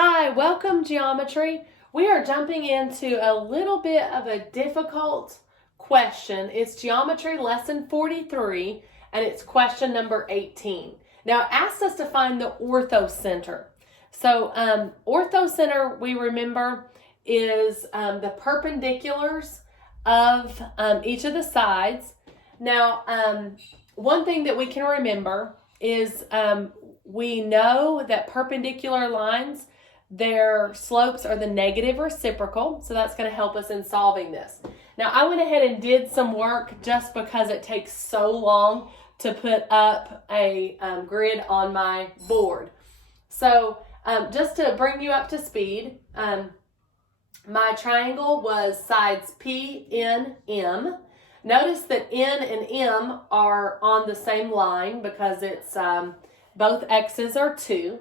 Hi, welcome geometry. We are jumping into a little bit of a difficult question. It's geometry lesson 43 and it's question number 18. Now it asked us to find the orthocenter. So orthocenter, we remember, is the perpendiculars of each of the sides. Now one thing that we can remember is we know that perpendicular lines, their slopes are the negative reciprocal, so that's going to help us in solving this. Now, I went ahead and did some work just because it takes so long to put up a grid on my board. So just to bring you up to speed, my triangle was sides P, N, M. Notice that N and M are on the same line because it's both X's are 2.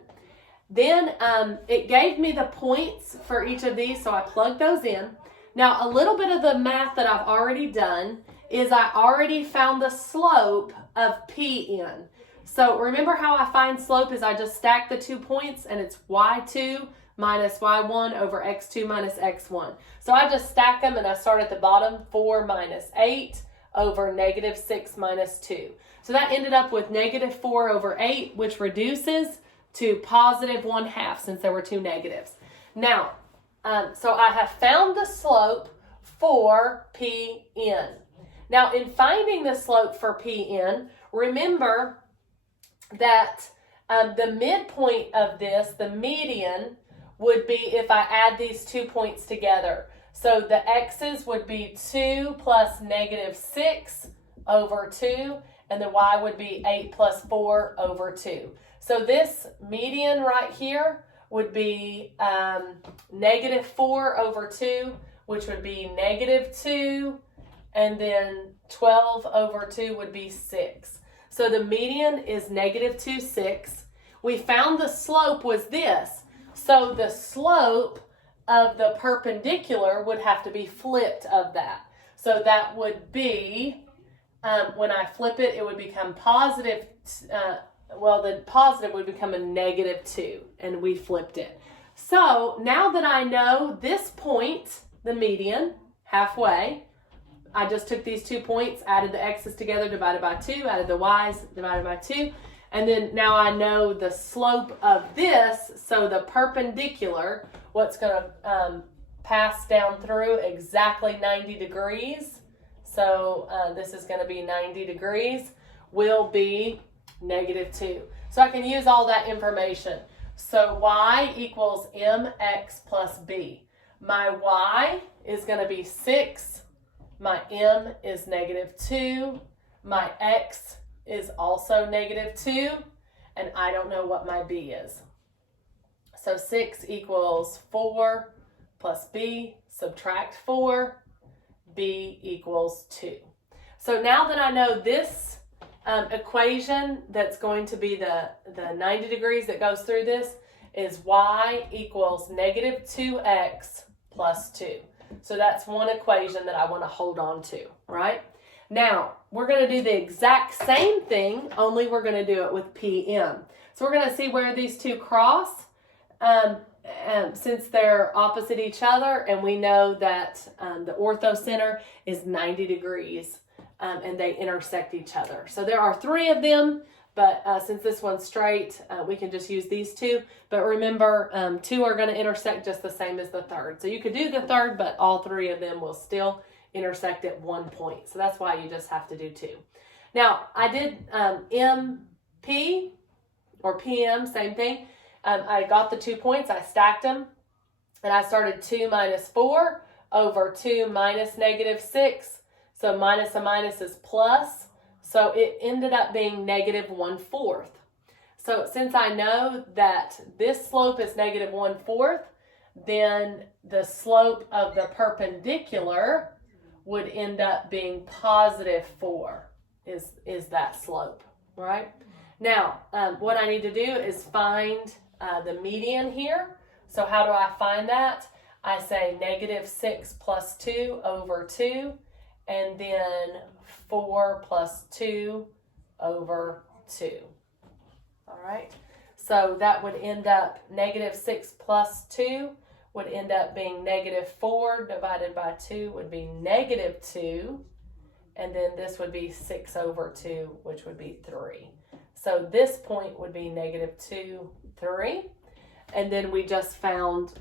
Then it gave me the points for each of these, so I plugged those in. Now, a little bit of the math that I've already done is I already found the slope of PN. So remember how I find slope is I just stack the 2 points and it's y2 minus y1 over x2 minus x1. So I just stack them and I start at the bottom, 4 minus 8 over negative 6 minus 2. So that ended up with negative 4 over 8, which reduces to positive 1/2 since there were 2 negatives. Now, so I have found the slope for PN. Now, in finding the slope for PN, remember that the midpoint of this, the median, would be if I add these 2 points together. So the x's would be 2 plus negative 6 over 2, and the y would be 8 plus 4 over 2. So this median right here would be negative 4 over 2, which would be negative 2, and then 12 over 2 would be 6. So the median is negative 2, 6. We found the slope was this. So the slope of the perpendicular would have to be flipped of that. So that would be, when I flip it, it would become positive, the positive would become a negative 2, and we flipped it. So now that I know this point, the median, halfway, I just took these 2 points, added the x's together, divided by 2, added the y's, divided by 2, and then now I know the slope of this, so the perpendicular, what's going to pass down through exactly 90 degrees, so this is going to be 90 degrees, will be negative 2. So I can use all that information. So y equals mx plus b. My y is going to be 6. My m is negative 2. My x is also negative 2. And I don't know what my b is. So 6 equals 4 plus b, subtract 4, b equals 2. So now that I know this equation that's going to be the 90 degrees that goes through this is y equals negative 2x plus 2. So that's one equation that I want to hold on to, right? Now, we're going to do the exact same thing, only we're going to do it with PM. So we're going to see where these two cross since they're opposite each other, and we know that the orthocenter is 90 degrees. And they intersect each other. So there are 3 of them, but since this one's straight, we can just use these 2. But remember, 2 are going to intersect just the same as the third. So you could do the third, but all 3 of them will still intersect at 1 point. So that's why you just have to do 2. Now, I did MP or PM, same thing. I got the 2 points, I stacked them, and I started 2 minus 4 over 2 minus negative 6. So minus a minus is plus. So it ended up being negative 1/4. So since I know that this slope is negative 1/4, then the slope of the perpendicular would end up being positive 4 is that slope, right? Now, what I need to do is find the median here. So how do I find that? I say negative 6 plus 2 over 2. And then 4 plus 2 over 2. All right. So that would end up negative 6 plus 2 would end up being negative 4 divided by 2 would be negative 2. And then this would be 6 over 2, which would be 3. So this point would be negative 2, 3. And then we just found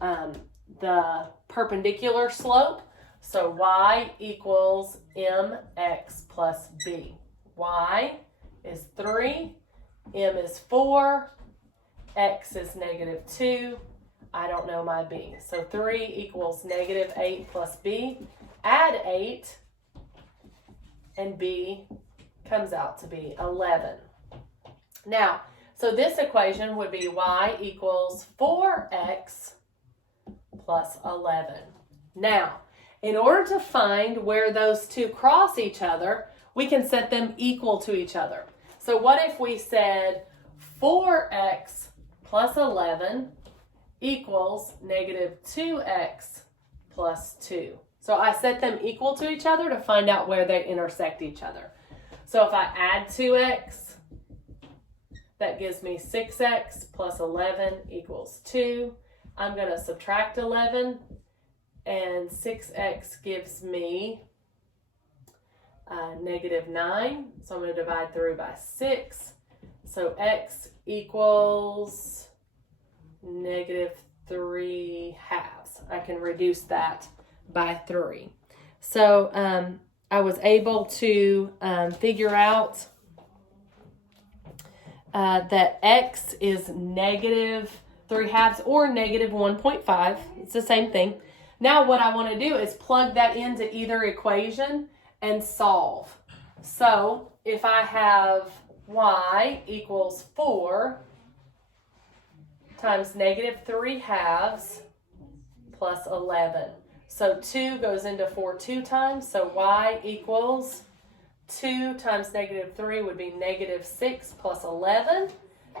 the perpendicular slope. So y equals mx plus b. Y is 3, m is 4, x is negative 2. I don't know my b. So 3 equals negative 8 plus b. Add 8, and b comes out to be 11. Now, so this equation would be y equals 4x plus 11. Now, in order to find where those two cross each other, we can set them equal to each other. So what if we said 4x plus 11 equals negative 2x plus 2? So I set them equal to each other to find out where they intersect each other. So if I add 2x, that gives me 6x plus 11 equals 2. I'm going to subtract 11, and 6x gives me negative 9. So I'm going to divide through by 6. So x equals negative 3 halves. I can reduce that by 3. So I was able to figure out that x is negative 3 halves or negative 1.5. It's the same thing. Now what I want to do is plug that into either equation and solve. So if I have y equals 4 times negative 3 halves plus 11. So 2 goes into 4 2 times. So y equals 2 times negative 3 would be negative 6 plus 11.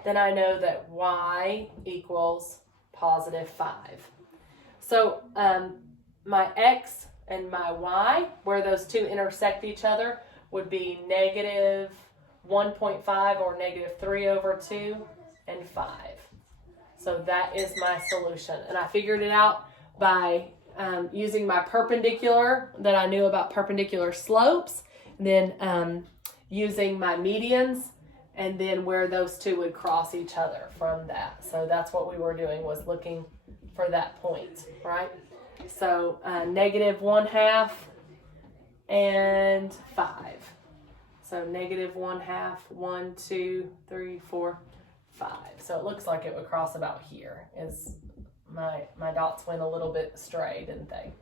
Then I know that y equals positive 5. So my x and my y, where those two intersect each other, would be negative 1.5 or negative 3 over 2 and 5. So that is my solution. And I figured it out by using my perpendicular that I knew about perpendicular slopes, then using my medians, and then where those two would cross each other from that. So that's what we were doing, was looking for that point, right? So negative 1/2 and 5. So negative 1/2, 1, 2, 3, 4, 5. So it looks like it would cross about here. Is my dots went a little bit astray, didn't they?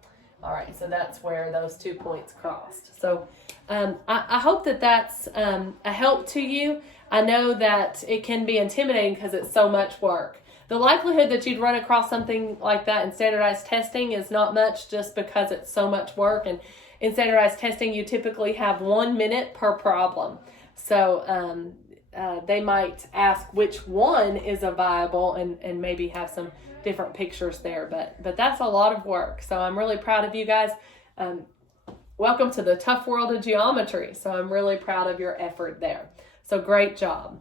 All right, so that's where those 2 points crossed. So I hope that that's a help to you. I know that it can be intimidating because it's so much work. The likelihood that you'd run across something like that in standardized testing is not much, just because it's so much work. And in standardized testing, you typically have 1 minute per problem. So they might ask which one is a viable and maybe have some different pictures there. But that's a lot of work. So I'm really proud of you guys. Welcome to the tough world of geometry. So I'm really proud of your effort there. So great job.